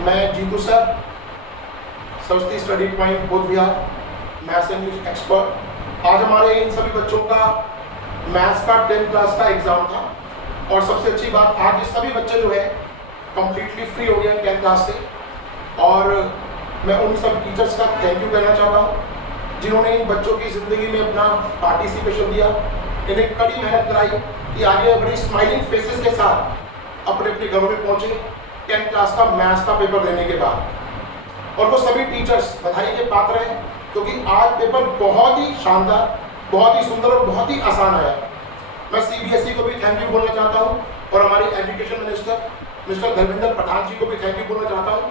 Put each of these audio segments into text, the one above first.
मैं Jitu sir, Saraswati study point Bodh Vihar, maths English expert. आज हमारे इन सभी बच्चों का मैथ्स का 10th क्लास का एग्ज़ाम था और सबसे अच्छी बात, आज ये सभी बच्चे जो है कम्प्लीटली फ्री हो गए 10th क्लास से। और मैं उन सब टीचर्स का थैंक यू कहना चाहता हूँ जिन्होंने इन बच्चों की ज़िंदगी में अपना पार्टिसिपेशन दिया, इन्हें कड़ी मेहनत कराई कि आगे बड़ी स्माइलिंग फेसेस के साथ अपने अपने घरों में पहुँचे 10th क्लास का मैथ्स का पेपर देने के बाद। और वो सभी टीचर्स बधाई के पात्र हैं क्योंकि आज पेपर बहुत ही शानदार, बहुत ही सुंदर और बहुत ही आसान आया। मैं CBSE को भी थैंक यू बोलना चाहता हूँ और हमारे education minister mister Dharmendra Pradhan जी को भी थैंक यू बोलना चाहता हूँ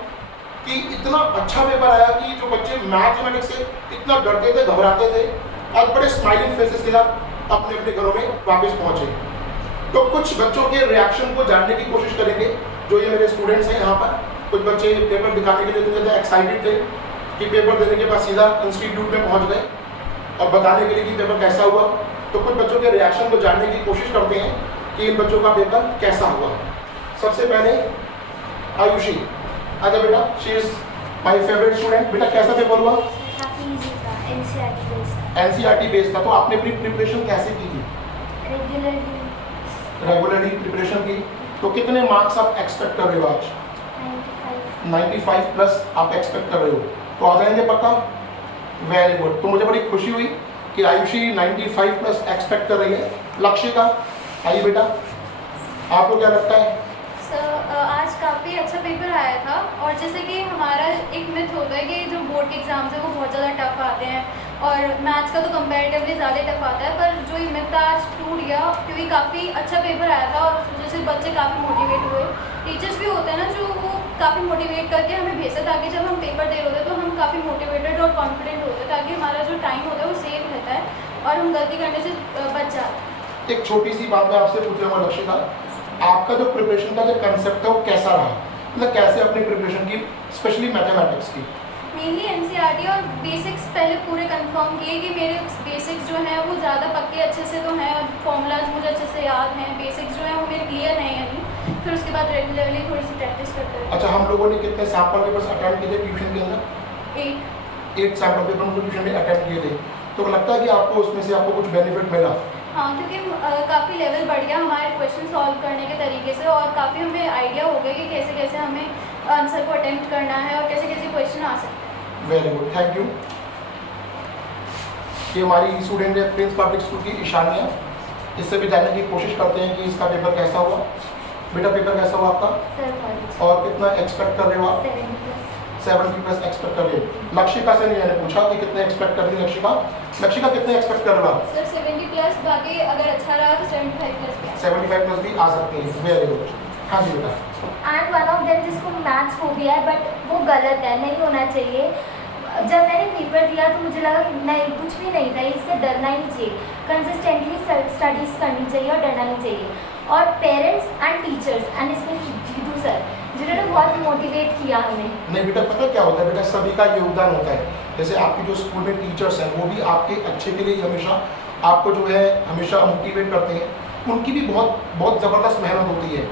कि इतना अच्छा पेपर आया कि जो बच्चे मैथमेटिक्स से इतना डरते थे, घबराते थे, आज बड़े स्माइलिंग फेसेस के साथ अपने अपने घरों में वापस पहुँचे। तो कुछ बच्चों के रिएक्शन को जानने की कोशिश करेंगे। जो ये मेरे स्टूडेंट्स हैं यहाँ पर, कुछ बच्चे पेपर दिखाने के लिए इतने ज़्यादा एक्साइटेड थे कि पेपर देने के बाद सीधा इंस्टीट्यूट में पहुँच गए और बताने के लिए कि पेपर कैसा हुआ। तो कुछ बच्चों के रिएक्शन को जानने की कोशिश करते हैं कि इन बच्चों का पेपर कैसा हुआ। सबसे पहले आयुषी, आजा बेटा, she is my favourite student. बेटा कैसा पेपर हुआ? काफी इजी था, एनसीईआरटी बेस्ड। एनसीईआरटी बेस्ड था। तो आपने अपनी प्रिपरेशन कैसे की थी? रेगुलरली प्रिपरेशन की। तो कितने मार्क्स आप एक्सपेक्ट कर रहे हो आज? 95 प्लस आप एक्सपेक्ट कर रहे हो, तो आ जाएंगे पक्का? Very good. तो मुझे बड़ी खुशी हुई कि आयुषी 95 प्लस एक्सपेक्ट कर रही है। लक्ष्य का आइए बेटा, आपको क्या लगता है? सर आज काफ़ी अच्छा पेपर आया था और जैसे कि हमारा एक मिथ होता है कि जो बोर्ड के एग्ज़ाम्स है वो बहुत ज़्यादा टफ आते हैं और मैथ्स का तो कंपैरेटिवली ज़्यादा टफ आता है, पर जो ये मिथ था आज टूट गया क्योंकि काफ़ी अच्छा पेपर आया था और उस वजह से बच्चे काफ़ी मोटिवेट हुए। टीचर्स भी होते हैं ना जो वो काफ़ी मोटिवेट करके हमें भेजते ताकि जब हम पेपर दे रहे होते तो हम काफ़ी मोटिवेटेड और कॉन्फिडेंट होते ताकि हमारा जो टाइम होता है वो सेफ रहता है और हम गलती करने से बच जाते हैं। एक छोटी सी बात मैं आपसे पूछ रहा हूँ लक्ष्य का, आपका जो प्रिपरेशन का जो कंसेप्ट है वो कैसा रहा? मतलब कैसे अपनी प्रिपरेशन की, स्पेशली मैथमेटिक्स की? मेनली एनसीईआरटी और बेसिक्स पहले पूरे कंफर्म किए कि मेरे बेसिक्स जो हैं वो ज़्यादा पक्के अच्छे से तो हैं और फॉर्मूलाज मुझे अच्छे से याद हैं, बेसिक्स जो हैं वो मेरे क्लियर हैं यानी। फिर उसके बाद रेगुलरली थोड़ी सी प्रैक्टिस करते रहे। अच्छा, हम लोगों ने कितने सैम्पल पेपर्स अटेम्प्ट किए थे ट्यूशन के अंदर? 8 सैम्पल पेपर हम ट्यूशन में अटेम्प्ट किए थे। तो लगता है कि आपको उसमें से आपको कुछ बेनिफिट मिला? हाँ, क्योंकि काफ़ी लेवल बढ़ गया हमारे क्वेश्चन सॉल्व करने के तरीके से और काफ़ी हमें आइडिया हो गया कि कैसे कैसे हमें आंसर को अटेम्प्ट करना है और कैसे कैसे क्वेश्चन आ सकते हैं। Very good, thank you. ये हमारी स्टूडेंट है प्रिंस पब्लिक स्कूल की ईशानिया। इससे भी जानने की कोशिश करते हैं कि इसका पेपर कैसा हुआ। बेटा पेपर कैसा हुआ आपका? सर और कितना एक्सपेक्ट कर रहे हो आप? 70 प्लस एक्सपेक्ट कर रहे हो। लक्षिका से नहीं मैंने पूछा कि कितने एक्सपेक्ट कर रही है लक्षिका। लक्षिका कितने एक्सपेक्ट कर रहे हो आप? सर 70 प्लस, बाकी अगर अच्छा रहा तो 75 प्लस भी। 75 प्लस भी आ सकते हैं। Very good. हाँ जी बेटा। I am one of them जिसको मैथ्स फोबिया है, बट वो गलत है, नहीं होना चाहिए। जब मैंने पेपर दिया तो मुझे लगा नहीं, कुछ भी नहीं था, इससे डरना ही नहीं चाहिए। कंसिस्टेंटली स्टडीज़ करनी चाहिए और डरना नहीं चाहिए। और पेरेंट्स एंड टीचर्स एंड इसमें जीतू सर जिन्होंने बहुत मोटिवेट किया हमें। नहीं बेटा, पता क्या होता है बेटा, सभी का योगदान होता है। जैसे आपके जो स्कूल में टीचर्स हैं वो भी आपके अच्छे के लिए हमेशा आपको जो है हमेशा मोटिवेट करते हैं। उनकी भी बहुत बहुत ज़बरदस्त मेहनत होती है।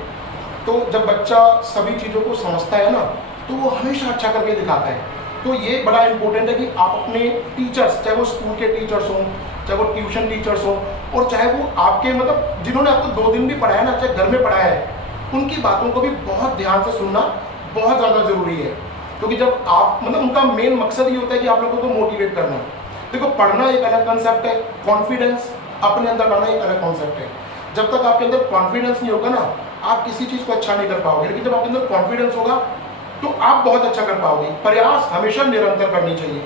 तो जब बच्चा सभी चीज़ों को समझता है ना तो वो हमेशा अच्छा करके दिखाता है। तो ये बड़ा इंपॉर्टेंट है कि आप अपने टीचर्स, चाहे वो स्कूल के टीचर्स हों, चाहे वो ट्यूशन टीचर्स हों, और चाहे वो आपके मतलब जिन्होंने आपको 2 दिन भी पढ़ाया ना, चाहे घर में पढ़ाया है, उनकी बातों को भी बहुत ध्यान से सुनना बहुत ज़्यादा ज़रूरी है। क्योंकि जब आप मतलब उनका मेन मकसद ये होता है कि आप लोगों को मोटिवेट करना। देखो, पढ़ना एक अलग कंसेप्ट है, कॉन्फिडेंस अपने अंदर लाना एक अलग कॉन्सेप्ट है। जब तक आपके अंदर कॉन्फिडेंस नहीं होगा ना, आप किसी चीज़ को अच्छा नहीं कर पाओगे। लेकिन जब आपके अंदर कॉन्फिडेंस होगा तो आप बहुत अच्छा कर पाओगे। प्रयास हमेशा निरंतर करनी चाहिए।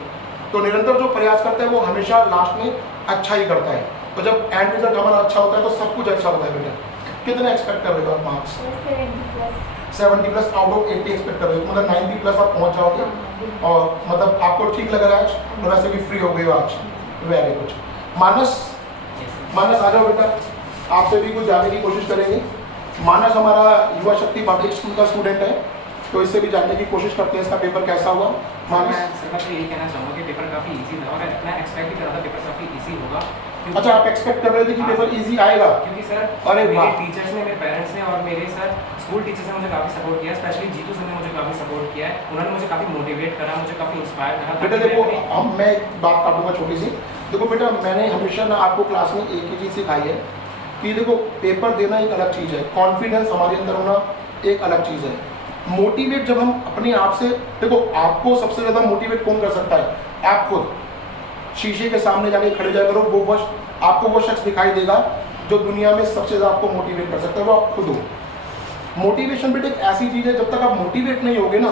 तो निरंतर जो प्रयास करता है वो हमेशा लास्ट में अच्छा ही करता है। तो जब एंड रिजल्ट हमारा अच्छा होता है तो सब कुछ अच्छा होता है बेटा। कितने एक्सपेक्ट कर रहे हो आप marks? 70 plus out of 80 expect कर रहे हो, मतलब 90 प्लस आप पहुंच जाओगे। और मतलब आपको ठीक लग रहा है आज, और वैसे भी फ्री हो गए हो आज। Very good. मानस, मानस आ जाओ बेटा, आपसे भी कुछ जानने की कोशिश करेंगे। मानस हमारा युवा शक्ति पब्लिक स्कूल का स्टूडेंट है, तो इससे भी जानने की कोशिश करते हैं इसका पेपर कैसा हुआ। मानस, मैं तो यही कहना चाहूँगा कि पेपर काफ़ी इजी था और मैं एक्सपेक्ट भी कर रहा था पेपर काफ़ी इजी होगा। अच्छा, आप एक्सपेक्ट कर रहे थे कि पेपर इजी आएगा? क्योंकि सर अरे मेरे वाह। टीचर्स ने, मेरे पेरेंट्स ने और मेरे सर स्कूल टीचर्स ने मुझे काफ़ी सपोर्ट किया, स्पेशली जीतू सर ने मुझे काफ़ी सपोर्ट किया है। उन्होंने मुझे काफ़ी मोटिवेट करा, मुझे काफ़ी इंस्पायर करा। बेटा देखो, हम मैं एक बात काटूंगा छोटी सी। देखो बेटा, मैंने हमेशा ना आपको क्लास में एक ही चीज़ सिखाई है कि देखो, पेपर देना एक अलग चीज़ है, कॉन्फिडेंस हमारे अंदर होना एक अलग चीज़ है। मोटिवेट जब हम अपने आप से, देखो आपको सबसे ज़्यादा मोटिवेट कौन कर सकता है? आप खुद। शीशे के सामने जाके खड़े जाया करो, वो आपको वो शख्स दिखाई देगा जो दुनिया में सबसे ज़्यादा आपको मोटिवेट कर सकता है, वो आप खुद हो। मोटिवेशन बेटा एक ऐसी चीज़ है, जब तक आप मोटिवेट नहीं होगे ना,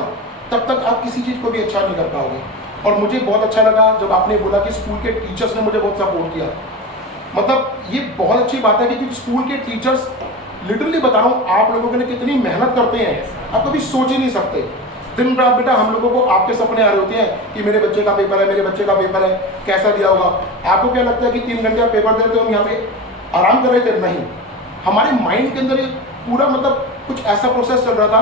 तब तक आप किसी चीज़ को भी अच्छा नहीं कर पाओगे। और मुझे बहुत अच्छा लगा जब आपने बोला कि स्कूल के टीचर्स ने मुझे बहुत सपोर्ट किया। मतलब ये बहुत अच्छी बात है कि स्कूल के टीचर्स, लिटरली बता रहा हूँ, आप लोगों के लिए कितनी मेहनत करते हैं, आप कभी सोच ही नहीं सकते। दिन रात बेटा हम लोगों को आपके सपने आ रहे होते हैं कि मेरे बच्चे का पेपर है, मेरे बच्चे का पेपर है, कैसा दिया होगा। आपको क्या लगता है कि 3 घंटे आप पेपर देते हो, हम यहाँ पे आराम कर रहे थे? नहीं, हमारे माइंड के अंदर ये पूरा मतलब कुछ ऐसा प्रोसेस चल रहा था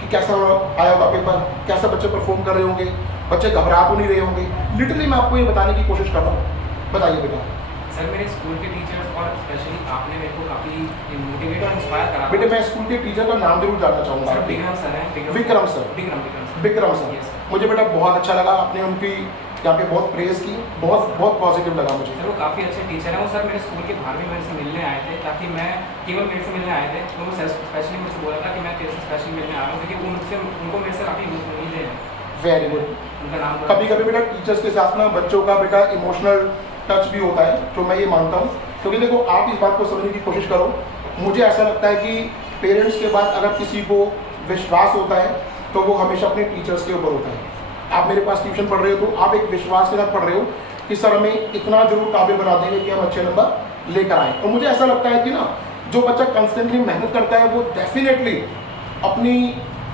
कि कैसा आया होगा पेपर, कैसा बच्चे परफॉर्म कर रहे होंगे, बच्चे घबरा तो नहीं रहे होंगे। लिटरली मैं आपको ये बताने की कोशिश कर रहा हूँ। बताइए बेटा। सर मेरे स्कूल के टीचर्स और स्पेशली आपने मेरे को काफ़ी मोटिवेट और इंस्पायर करा। बेटे मैं स्कूल के टीचर का नाम जरूर जानना चाहूँगा। सर विक्रम सर हैं। Vikram sir. Vikram sir, Yes, sir. मुझे बेटा बहुत अच्छा लगा, आपने उनकी यहाँ पे बहुत प्रेज की, बहुत पॉजिटिव लगा मुझे। सर वो काफ़ी अच्छे टीचर हैं। वो सर मेरे स्कूल के बाहर भी मेरे से मिलने आए थे, ताकि मैं केवल मेरे से मिलने आए थे, उन्होंने स्पेशली मुझसे बोला था कि मैं तेरे से स्पेशली मिलने आ रहा हूँ, क्योंकि उनको मेरे से काफ़ी उम्मीदें हैं। Very good. उनका नाम कभी कभी बेटा टीचर्स के साथ ना बच्चों का बेटा इमोशनल टच भी होता है, जो मैं ये मानता हूँ। क्योंकि देखो, आप इस बात को समझने की कोशिश करो, मुझे ऐसा लगता है कि पेरेंट्स के बाद अगर किसी को विश्वास होता है तो वो हमेशा अपने टीचर्स के ऊपर होता है। आप मेरे पास ट्यूशन पढ़ रहे हो तो आप एक विश्वास के साथ पढ़ रहे हो कि सर हमें इतना जरूर काबिल बना देंगे कि हम अच्छे नंबर लेकर आएँ। और मुझे ऐसा लगता है कि ना, जो बच्चा कंस्टेंटली मेहनत करता है वो डेफिनेटली अपनी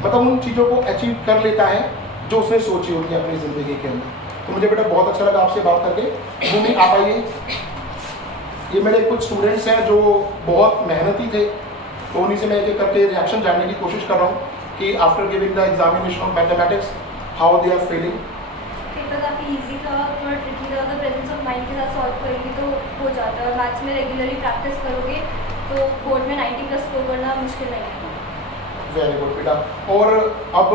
मतलब उन चीज़ों को अचीव कर लेता है जो उसने सोची होती है अपनी ज़िंदगी के अंदर। तो मुझे बेटा बहुत अच्छा लगा आपसे बात करके। भूमि आप आइए। ये मेरे कुछ स्टूडेंट्स हैं जो बहुत मेहनती थे, तो उन्हीं से मैं एक एक करके रिएक्शन जानने की कोशिश कर रहा हूँ कि after giving the examination of mathematics how they are feeling. Paper काफ़ी इजी था, थोड़ा ट्रिकी था, अगर प्रेजेंस ऑफ माइंड के साथ सॉल्व करेंगे तो हो जाता है। और मैथ्स में रेगुलरली प्रैक्टिस करोगे तो बोर्ड में 90+ स्कोर करना मुश्किल नहीं है। वेरी गुड बेटा। और अब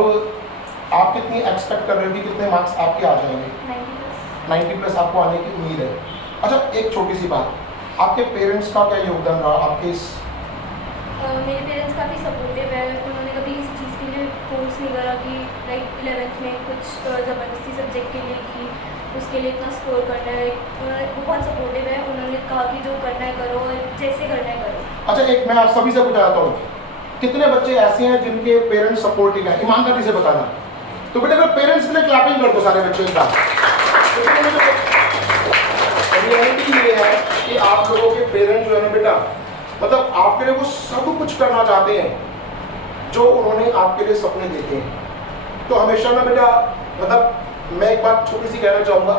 आप कितनी एक्सपेक्ट कर रहे हो कि कितने मार्क्स आपके आ जाएंगे? 90+ आपको आने की उम्मीद है। अच्छा, एक छोटी सी बात, आपके पेरेंट्स का क्या योगदान रहा आपके इस? मेरे पेरेंट्स काफ़ी सपोर्टिव है, उन्होंने कभी इस चीज़ के लिए फोर्स नहीं करा कि लाइक 11th में कुछ ज़बरदस्ती सब्जेक्ट के लिए कि उसके लिए इतना स्कोर करना है। उन्होंने बहुत सपोर्टिव है, उन्होंने कहा कि जो करना है करो और जैसे करना है करो। अच्छा, एक मैं आप सभी से पूछना चाहता हूँ, कितने बच्चे ऐसे हैं जिनके पेरेंट्स सपोर्टिव हैं? ईमानदारी से बताना। तो बेटे अगर पेरेंट्स के लिए क्लैपिंग कर दो सारे बच्चों का। रियलिटी ये है कि आप लोगों के पेरेंट्स जो है ना बेटा, मतलब आपके लिए वो सब कुछ करना चाहते हैं जो उन्होंने आपके लिए सपने देखे हैं। तो हमेशा ना बेटा, मतलब मैं एक बात छोटी सी कहना चाहूँगा,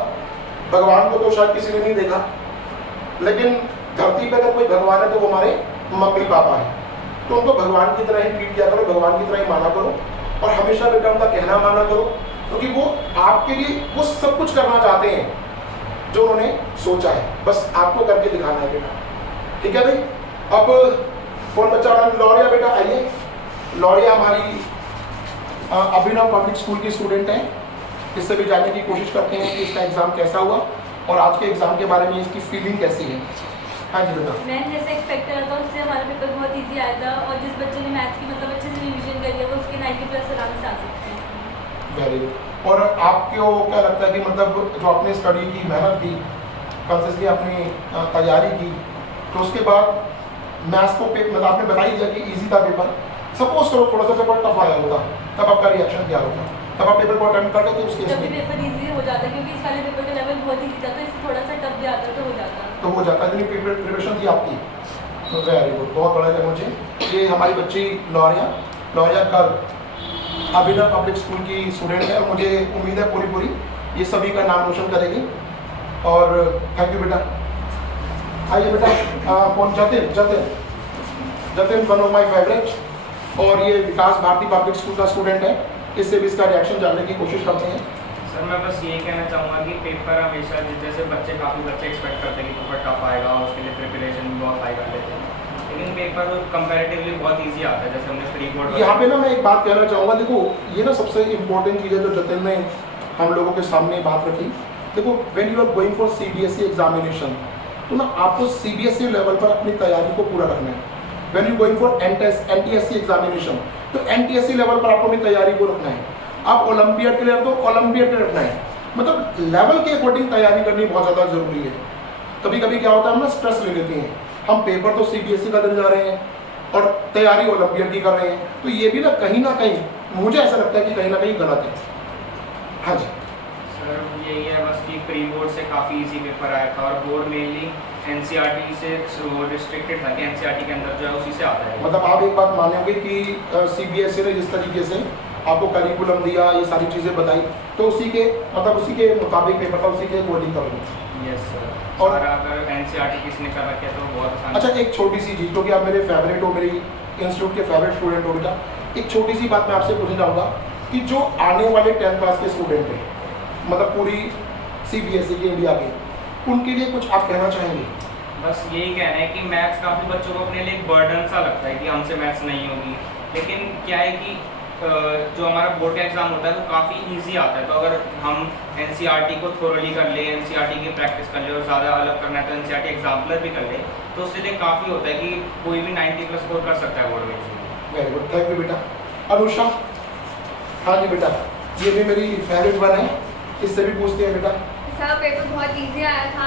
भगवान को तो शायद किसी ने नहीं देखा, लेकिन धरती पे अगर कोई भगवान है तो वो हमारे मम्मी पापा हैं। तो उनको भगवान की तरह ही ट्रीट किया करो, भगवान की तरह ही माना करो, और हमेशा बेटा उनका कहना माना करो, क्योंकि वो आपके लिए वो सब कुछ करना चाहते हैं जो उन्होंने सोचा है, बस आपको करके दिखाना है बेटा। ठीक है भाई। अब कौन बच्चा रहा? लौरिया बेटा आइए। लौरिया हमारी अभिनव पब्लिक स्कूल की स्टूडेंट है। इससे भी जानने की कोशिश करते हैं कि इसका एग्ज़ाम कैसा हुआ और आज के एग्ज़ाम के बारे में इसकी फीलिंग कैसी है। हाँ जी बेटा। मैंने जैसे एक्सपेक्ट करा था उससे हमारा पेपर बहुत इजी आया था, और जिस बच्चे ने मैथ्स की मतलब अच्छे से रिवीजन करी है वो उसके 90+ आराम से आ सकते हैं। Very good. और आपको क्या लगता है कि मतलब जो आपने स्टडी की, मेहनत की, कंसिस्टेंटली अपनी तैयारी की, तो उसके बाद मैथ्स को मतलब आपने बता ही दिया कि इजी था पेपर, सपोज करो थोड़ा सा पेपर टफ आया होता, तब आपका रिएक्शन क्या होता? तब आप पेपर को अटेम्प्ट कर लेते उसके जब भी पेपर इजी हो जाता है, क्योंकि इस वाले पेपर का लेवल बहुत इजी था, तो इससे थोड़ा सा टफ भी आता तो हो जाता। तो हो जाता है। प्रिपरेशन थी आपकी, तो वेरी गुड, बहुत बड़ा है मुझे। ये हमारी बच्ची लौरिया कल अभिनव पब्लिक स्कूल की स्टूडेंट है, और मुझे उम्मीद है पूरी ये सभी का नाम रोशन करेगी। और थैंक यू बेटा। आइए बेटा। कौन? Jatin one of my favourite, और ये विकास भारती पब्लिक स्कूल का स्टूडेंट है। इससे भी इसका रिएक्शन जानने की कोशिश करते हैं। सर मैं बस यही कहना चाहूँगा कि पेपर हमेशा जैसे काफ़ी बच्चे एक्सपेक्ट करते हैं कि पेपर टफ आएगा और उसके लिए प्रिपरेशन भी बहुत हाई कर लेते हैं, लेकिन पेपर कंपैरेटिवली बहुत इजी आता है, जैसे हमने प्री बोर्ड यहाँ पे ना मैं एक बात कहना चाहूँगा, देखो ये ना सबसे इम्पोर्टेंट चीज़ है जो जतिन ने हम लोगों के सामने बात रखी। देखो when you are going for CBSE examination, तो ना आपको CBSE लेवल पर अपनी तैयारी को पूरा रखना है। When you going for NTSE examination, तो NTSE लेवल पर आपको अपनी तैयारी को रखना है। आप ओलंपियाड के लिए तो ओलंपियाड के लिए रखना है, मतलब लेवल के अकॉर्डिंग तैयारी करनी बहुत ज़्यादा ज़रूरी है। कभी कभी क्या होता है हम ना स्ट्रेस ले लेते हैं, हम पेपर तो CBSE का देने जा रहे हैं और तैयारी ओलंपियाड की कर रहे हैं, तो ये भी ना कहीं मुझे ऐसा लगता है कि कहीं ना कहीं गलत है। हाँ जी सर, यही है बस कि प्री बोर्ड से काफ़ी इजी पेपर आया था और बोर्ड मेनली NCERT से रिस्ट्रिक्टेड था कि NCERT के अंदर जो है उसी से आता है। मतलब आप एक बात मानेंगे कि CBSE ने जिस तरीके से आपको करिकुलम दिया, ये सारी चीज़ें बताई, तो उसी के मुताबिक पेपर था, उसी के अकॉर्डिंग करोगे। Yes sir. और और अगर NCERT किसी ने कर रखे है तो बहुत आसान। अच्छा, एक छोटी सी चीज़, क्योंकि आप मेरे फेवरेट हो, मेरी इंस्टीट्यूट के फेवरेट स्टूडेंट हो बेटा, एक छोटी सी बात मैं आपसे पूछना चाहूँगा कि जो आने वाले 10th क्लास के स्टूडेंट हैं, मतलब पूरी CBSE के इंडिया के, उनके लिए कुछ आप कहना चाहेंगे? बस यही कहना है कि मैथ्स काफ़ी बच्चों को अपने लिए एक बर्डन सा लगता है कि हमसे मैथ्स नहीं होगी, लेकिन क्या है कि जो हमारा बोर्ड का एग्ज़ाम होता है वो काफ़ी इजी आता है। तो अगर हम NCERT को थोरली कर ले, NCERT की प्रैक्टिस कर ले और ज़्यादा अलग करना है तो NCERT एग्जाम्पलर भी कर ले, तो उससे लिए काफ़ी होता है कि कोई भी 90+ स्कोर कर सकता है बोर्ड में। वेरी गुड, थैंक यू बेटा। अनुषा? हाँ जी बेटा, ये भी मेरी फेवरेट वन है, इससे भी पूछते हैं बेटा। सर पेपर बहुत इजी आया था,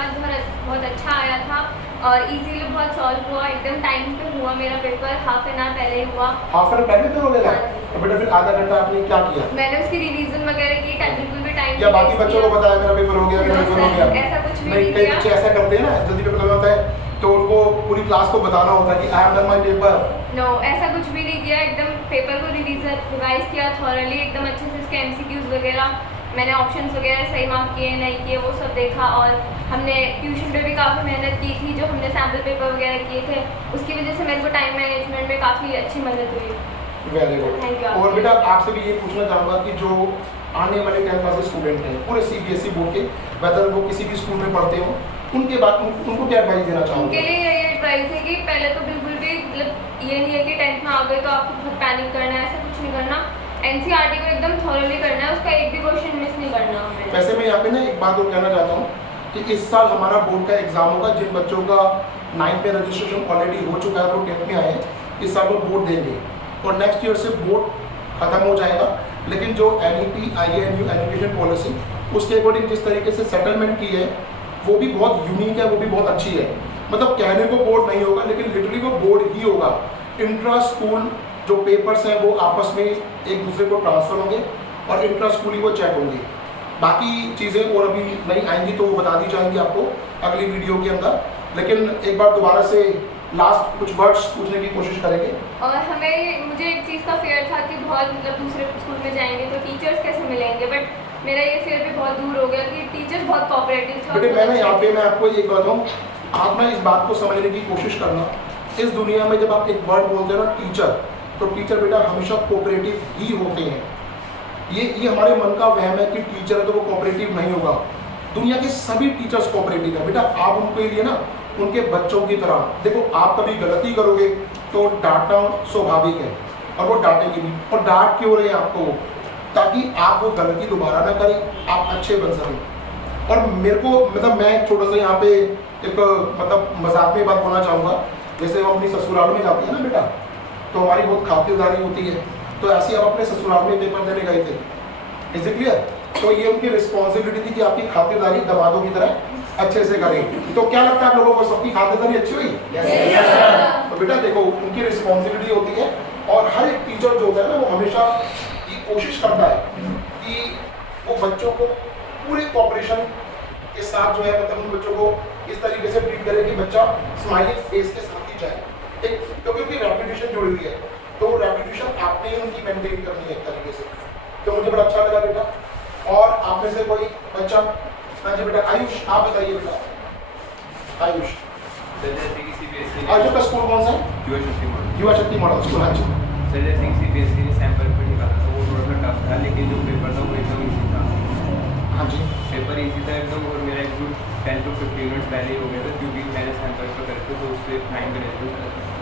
बहुत अच्छा आया था और इजीली बहुत सॉल्व हुआ, एकदम टाइम पे हुआ मेरा पेपर, हाफ एन आवर पहले ही हुआ। हाफ एन पहले तो हो गया, हाँ। तो बेटा फिर आधा घंटा आपने क्या किया? मैंने उसकी रिवीजन वगैरह की, बिल्कुल भी टाइम या बाकी बच्चों को बताया मेरा पेपर हो गया, मेरा पेपर हो गया? ऐसा कुछ भी नहीं, नहीं कई किया। बच्चे ऐसा करते हैं ना, जल्दी पेपर खत्म होता है तो उनको पूरी क्लास को बताना होता है कि I have done my paper. No, ऐसा कुछ भी नहीं किया, एकदम पेपर को रिवाइज किया थॉरली, एकदम अच्छे से इसके MCQs वगैरह, मैंने ऑप्शंस वगैरह सही मार्क किए नहीं किए वो सब देखा, और हमने ट्यूशन पे भी काफ़ी मेहनत की थी, जो हमने सैम्पल पेपर वगैरह किए थे उसकी वजह से मेरे को टाइम मैनेजमेंट में काफ़ी अच्छी मदद हुई। Very good. Thank you। और बेटा आपसे भी ये पूछना चाहूँगा कि जो आने वाले 10th क्लास के स्टूडेंट हैं पूरे CBSE बोर्ड के, वेदर वो किसी भी स्कूल में पढ़ते हो, उनके बाद उनको क्या एडवाइस देना उनके चाहोगे? लिए यही एडवाइस है कि पहले तो बिल्कुल भी मतलब ये नहीं है कि 10th में आ गए तो आपको बहुत पैनिक करना है, ऐसा कुछ नहीं करना। NCERT को एकदम थॉरली करना है, उसका एक भी क्वेश्चन मिस नहीं करना हमें। वैसे मैं यहाँ पे ना एक बात और कहना चाहता हूँ कि इस साल हमारा बोर्ड का एग्जाम होगा, जिन बच्चों का 9th में रजिस्ट्रेशन ऑलरेडी हो चुका है वो 10th में आए, इस साल वो बोर्ड देंगे और नेक्स्ट ईयर से बोर्ड खत्म हो जाएगा। लेकिन जो NEP IANU एजुकेशन पॉलिसी उसके अकॉर्डिंग जिस तरीके से सेटलमेंट की है वो भी बहुत यूनिक है, वो भी बहुत अच्छी है। मतलब कहने को बोर्ड नहीं होगा लेकिन लिटरली वो बोर्ड ही होगा। इंट्रा स्कूल जो पेपर्स हैं वो आपस में एक दूसरे को ट्रांसफ़र होंगे और इंट्रा स्कूल ही वो चेक होंगे। बाकी चीज़ें और अभी नहीं आएंगी तो वो बता दी जाएंगी आपको अगली वीडियो के अंदर। लेकिन एक बार दोबारा से लास्ट कुछ वर्ड्स पूछने की कोशिश करेंगे। और मुझे एक चीज़ का फेयर था कि बहुत मतलब दूसरे स्कूल में जाएंगे तो टीचर्स कैसे मिलेंगे, बट मेरा ये फेयर भी बहुत दूर हो गया कि टीचर्स बहुत कोऑपरेटिव थे। बेटे मैंने यहाँ पे मैं आपको एक बताऊँ, आप ना इस बात को समझने की कोशिश करना, इस दुनिया में जब आप एक वर्ड बोलते हो ना टीचर, तो टीचर बेटा हमेशा कोऑपरेटिव ही होते हैं। ये हमारे मन का वहम है कि टीचर है तो वो कोऑपरेटिव नहीं होगा। दुनिया के सभी टीचर्स कोऑपरेटिव है बेटा। आप उनके लिए ना उनके बच्चों की तरह देखो, आप कभी गलती करोगे तो डांटना स्वाभाविक है और वो डांटेंगे भी। और डांट क्यों रहे हैं आपको? ताकि आप वो गलती दोबारा ना करें, आप अच्छे बन सकें। और मेरे को मतलब मैं छोटा सा यहाँ पे एक मतलब मजाक में बात बोलना चाहूँगा, जैसे हम अपनी ससुराल में जाते हैं ना बेटा, तो हमारी बहुत खातिरदारी होती है, तो ऐसे आप अपने ससुराल में पेपर देने गए थे, इज इट क्लियर? तो ये उनकी रिस्पॉन्सिबिलिटी थी कि आपकी खातिरदारी दमादों की तरह अच्छे से करें। तो क्या लगता है आप लोगों को सबकी खातिरदारी अच्छी हुई? तो बेटा देखो, उनकी रिस्पॉन्सिबिलिटी होती है और हर एक टीचर जो होता है ना वो हमेशा ये कोशिश करता है कि वो बच्चों को पूरे कोऑपरेशन के साथ जो है मतलब उन बच्चों को इस तरीके से ट्रीट करे कि बच्चा स्माइलिंग फेस के साथ ही जाए। एक क्योंकि उनकी रेपुटेशन जुड़ी हुई है, तो रेपुटेशन आपने ही उनकी मेंटेन करनी है एक तरीके से। तो मुझे बड़ा अच्छा लगा बेटा। और आप में से कोई बच्चा? हाँ जी बेटा, आयुष आप बताइए बेटा। आयुष जैसे कि CBSE आयुष का स्कूल कौन सा है? युवा शक्ति मॉडल स्कूल। हाँ जी सर, जैसे कि CBSE ने सैंपल पेपर निकाला था वो थोड़ा सा टफ था, लेकिन जो पेपर था वो एकदम ईजी था। हाँ जी पेपर ईजी था एकदम, और मेरा एकदम 10 to 15 मिनट्स पहले ही हो गया था, क्योंकि मैंने सैंपल पेपर करे थे तो उससे 9 मिनट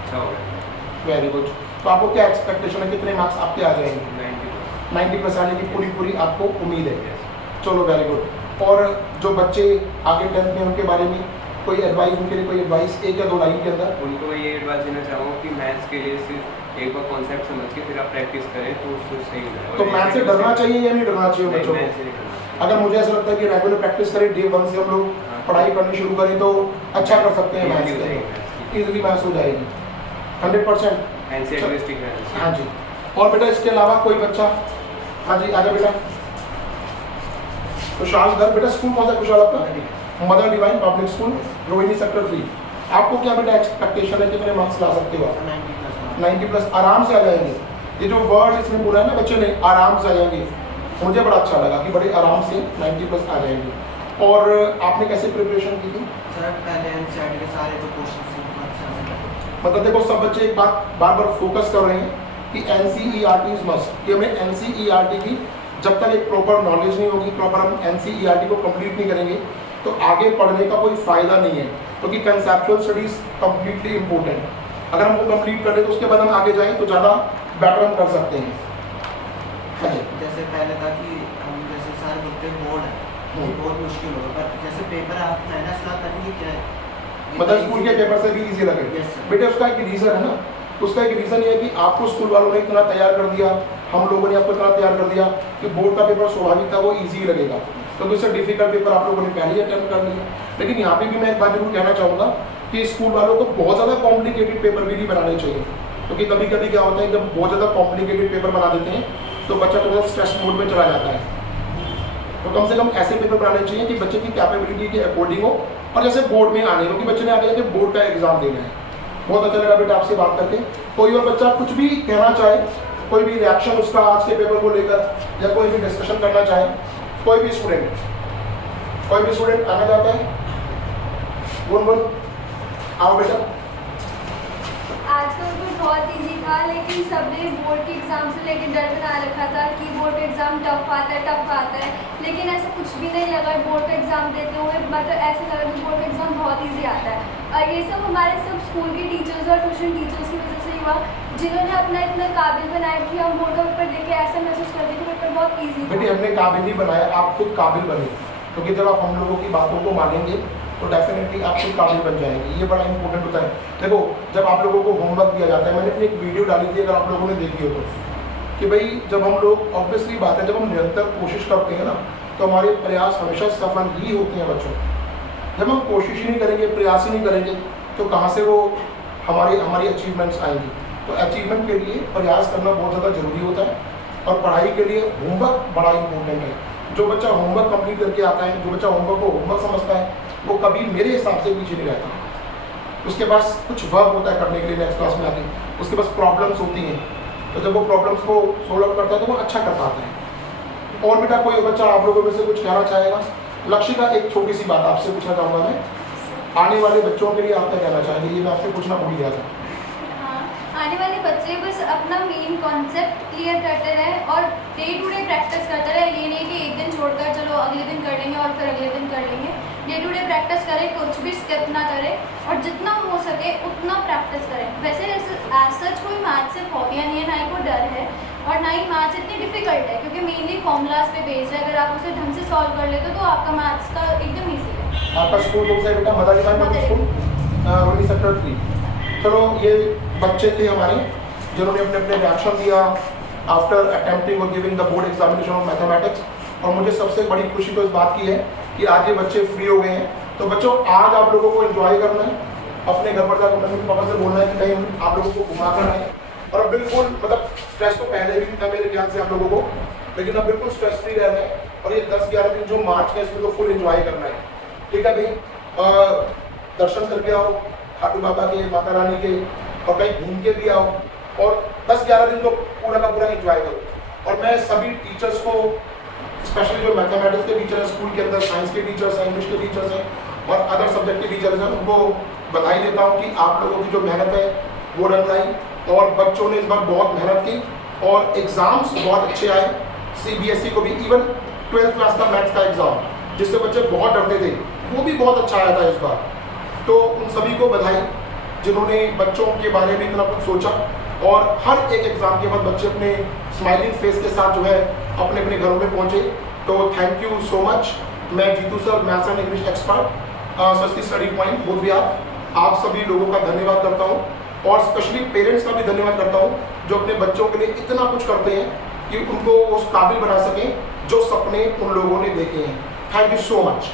अच्छा हो गया। Very good. तो आपको क्या एक्सपेक्टेशन है, कितने मार्क्स आपके आ जाएंगे? 90+ आने की पूरी आपको उम्मीद है। चलो वेरी गुड। और जो बच्चे आगे 10th में उनके बारे में कोई एडवाइस, उनके लिए कोई एडवाइस 1 या 2 लाइन के अंदर? उनको ये एडवाइस देना चाहूँगा कि मैथ्स के लिए सिर्फ एक बार कॉन्सेप्ट समझ के फिर आप प्रैक्टिस करें तो उससे सही है। तो मैथ्स से डरना चाहिए या नहीं डरना चाहिए बच्चों मैथ्स से को? नहीं डरना। अगर मुझे ऐसा लगता है कि रेगुलर प्रैक्टिस करें, डे 1 से हम लोग पढ़ाई करनी शुरू करें तो अच्छा कर सकते हैं मैथ्स में, ईजिली मैथ्स हो जाएगी 100%। एनसीईआरटी में स्टिक रहना चाहिए। हाँ जी। और बेटा इसके अलावा कोई बच्चा? हाँ जी आजा बेटा। कुशाल घर, बेटा स्कूल कौन सा कुशाल आपका? Mother divine public school, Rohini sector 3। आपको क्या बेटा एक्सपेक्टेशन है, कितने मार्क्स ला सकते हो आप? 90+ आराम से आ जाएंगे। ये जो वर्ड इसमें बोला है ना बच्चे ने, आराम से आ जाएंगे, मुझे बड़ा अच्छा लगा कि बड़े आराम से 90+ आ जाएंगे। और आपने कैसे प्रिपरेशन की थी? सर पहले एनसीईआरटी के सारे जो क्वेश्चन मतलब देखो सब बच्चे एक बात बार बार फोकस कर रहे हैं कि एनसीईआरटी इज मस्ट, कि हमें एनसीईआरटी की जब तक एक प्रॉपर नॉलेज नहीं होगी, प्रॉपर हम एनसीईआरटी को कंप्लीट नहीं करेंगे तो आगे पढ़ने का कोई फ़ायदा नहीं है, क्योंकि कंसेप्चुअल स्टडीज़ कंप्लीटली इंपॉर्टेंट। अगर हमको कंप्लीट कर ले तो उसके बाद हम आगे जाएँ तो ज़्यादा बेटर हम कर सकते हैं। हाँ जी। जैसे पहले था कि हम जैसे सारे बच्चे बोर्ड है बहुत मुश्किल होगा, पर जैसे पेपर आप माइनस ला करेंगे क्या है, मतलब स्कूल के पेपर से भी इजी लगे। Yes, sir. बेटे उसका एक रीज़न है ना, उसका एक रीज़न ये है कि आपको स्कूल वालों ने इतना तैयार कर दिया, हम लोगों ने आपको इतना तैयार कर दिया कि बोर्ड का पेपर स्वाभाविक था वो इजी लगेगा, क्योंकि उससे डिफिकल्ट पेपर आप लोगों ने पहले ही अटेम्प्ट कर लिया। लेकिन यहाँ पे भी मैं एक बात जरूर कहना चाहूँगा कि स्कूल वालों को बहुत ज़्यादा कॉम्प्लिकेटेड पेपर भी नहीं बनाने चाहिए, क्योंकि कभी कभी क्या होता है जब बहुत ज़्यादा कॉम्प्लिकेटेड पेपर बना देते हैं तो बच्चा थोड़ा स्ट्रेस मोड में चला जाता है। तो कम से कम ऐसे पेपर बनाने चाहिए कि बच्चे की कैपेबिलिटी के अकॉर्डिंग हो, और जैसे बोर्ड में आने, क्योंकि बच्चे ने आगे जाके बोर्ड का एग्जाम देना है। बहुत अच्छा लगा बेटा आपसे बात करके। कोई और बच्चा कुछ भी कहना चाहे, कोई भी रिएक्शन उसका आज के पेपर को लेकर या कोई भी डिस्कशन करना चाहे, कोई भी स्टूडेंट आना चाहता है? बोल आओ बेटा। आज का पेपर बहुत इजी था, लेकिन सबने बोर्ड के एग्ज़ाम से लेकर डर बना रखा था कि बोर्ड का एग्ज़ाम टफ आता है, लेकिन ऐसा कुछ भी नहीं लगा। बोर्ड का एग्ज़ाम देते हुए मतलब ऐसे लगा कि बोर्ड का एग्ज़ाम बहुत इजी आता है। और ये सब हमारे सब स्कूल के टीचर्स और ट्यूशन टीचर्स की वजह से ही हुआ, जिन्होंने अपना इतना काबिल बनाया कि हम बोर्ड का पेपर देखे ऐसा महसूस करते कि पेपर बहुत ईजी था। बेटी हमने काबिल नहीं बनाया, आप खुद काबिल बने, क्योंकि जब आप हम लोगों की बातों को मानेंगे तो डेफिनेटली आप खुद काबिल बन जाएंगे। ये बड़ा इंपॉर्टेंट होता है। देखो जब आप लोगों को होमवर्क दिया जाता है, मैंने अपनी एक वीडियो डाली थी अगर आप लोगों ने देखी हो तो, कि भाई जब हम लोग, ऑब्वियसली बात है, जब हम निरंतर कोशिश करते हैं ना तो हमारे प्रयास हमेशा सफल ही होते हैं बच्चों। जब हम कोशिश ही नहीं करेंगे, प्रयास ही नहीं करेंगे तो कहाँ से वो हमारी अचीवमेंट्स आएंगी। तो अचीवमेंट के लिए प्रयास करना बहुत ज़्यादा ज़रूरी होता है, और पढ़ाई के लिए होमवर्क बड़ा इंपॉर्टेंट है। जो बच्चा होमवर्क कंप्लीट करके आता है, जो बच्चा होमवर्क को होमवर्क समझता है, वो कभी मेरे हिसाब से पीछे नहीं रहता। उसके पास कुछ वर्क होता है करने के लिए नेक्स्ट क्लास में आके, उसके पास प्रॉब्लम्स होती हैं, तो जब वो प्रॉब्लम्स को सोल्व आउट करता है तो वो अच्छा कर पाता है। और बेटा कोई बच्चा आप लोगों में से कुछ कहना चाहेगा? लक्ष्य का एक छोटी सी बात आपसे पूछना चाहूँगा मैं, आने वाले बच्चों के लिए आप क्या कहना चाहेंगे? ये मैं आपसे पूछना भूल गया था। आने वाले बच्चे बस अपना मेन कॉन्सेप्ट क्लियर करते रहें और डे टू डे प्रैक्टिस करते रहें। ये नहीं कि एक दिन छोड़कर चलो अगले दिन कर लेंगे और फिर अगले दिन कर लेंगे। डे टू डे प्रैक्टिस करें, कुछ भी स्किप ना करें और जितना हो सके उतना प्रैक्टिस करें। वैसे एज सच कोई मैथ से फॉबिया नहीं है, ना ही कोई डर है और ना ही मैथ्स इतनी डिफिकल्ट है, क्योंकि मेनली फॉर्मूलाज पे बेस्ड है। अगर आप उसे ढंग से सॉल्व कर लेते हो तो आपका मैथ्स का एकदम ईजी है। आपका स्कूल कौन सा है बेटा? Mother divine public school, Rohini sector 3। चलो ये बच्चे थे हमारे जिन्होंने अपने अपने रिएक्शन दिया आफ्टर अटेम्प्टिंग और giving the board examination of mathematics. और मुझे सबसे बड़ी खुशी तो इस बात की है कि आज ये बच्चे फ्री हो गए हैं। तो बच्चों आज आप लोगों को एंजॉय करना है, अपने घर पर जाकर मम्मी पापा से बोलना है कि कहीं आप लोगों को घुमा करना है। और अब बिल्कुल मतलब स्ट्रेस तो पहले भी था मेरे ख्याल से आप लोगों को, लेकिन अब बिल्कुल स्ट्रेस फ्री रहना है। और ये 10-11 दिन जो मार्च है इसमें तो फुल एंजॉय करना है, ठीक है भाई? दर्शन करके आओ खाटू बाबा के, माता रानी के, और कहीं घूम के भी आओ और 10-11 दिन तो पूरा का पूरा एंजॉय करो। और मैं सभी टीचर्स को, स्पेशली जो मैथमेटिक्स के टीचर हैं स्कूल के अंदर, साइंस के टीचर्स हैं, इंग्लिश के टीचर्स हैं और अदर सब्जेक्ट के टीचर्स हैं, उनको बधाई देता हूँ कि आप लोगों की जो मेहनत है वो रंग लाई। और बच्चों ने इस बार बहुत मेहनत की और एग्ज़ाम्स बहुत अच्छे आए। CBSE को भी इवन 12th क्लास का मैथ्स का एग्ज़ाम जिससे बच्चे बहुत डरते थे वो भी बहुत अच्छा आया था इस बार। तो उन सभी को बधाई। जिन्होंने बच्चों के बारे में इतना कुछ सोचा और हर एक एग्ज़ाम के बाद बच्चे अपने स्माइलिंग फेस के साथ जो है अपने अपने घरों में पहुँचे। तो थैंक यू सो मच। मैं Jitu sir, maths and English expert, Saraswati study point Bodh Vihar, आप सभी लोगों का धन्यवाद करता हूँ और स्पेशली पेरेंट्स का भी धन्यवाद करता हूँ जो अपने बच्चों के लिए इतना कुछ करते हैं कि उनको उस काबिल बना सकें जो सपने उन लोगों ने देखे हैं। Thank you so much.